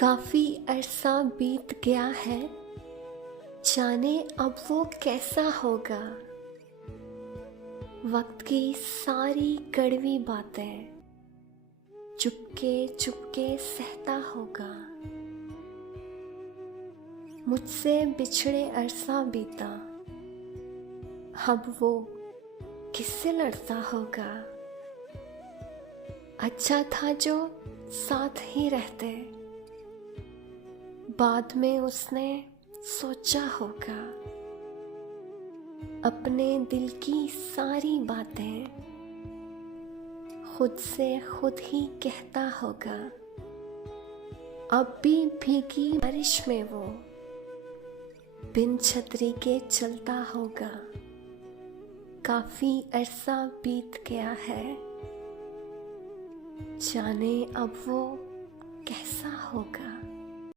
काफी अरसा बीत गया है, जाने अब वो कैसा होगा। वक्त की सारी कड़वी बातें चुपके चुपके सहता होगा। मुझसे बिछड़े अरसा बीता, अब वो किससे लड़ता होगा। अच्छा था जो साथ ही रहते, बाद में उसने सोचा होगा। अपने दिल की सारी बातें खुद से खुद ही कहता होगा। अब भी भीगी बारिश में वो बिन छतरी के चलता होगा। काफी अरसा बीत गया है, जाने अब वो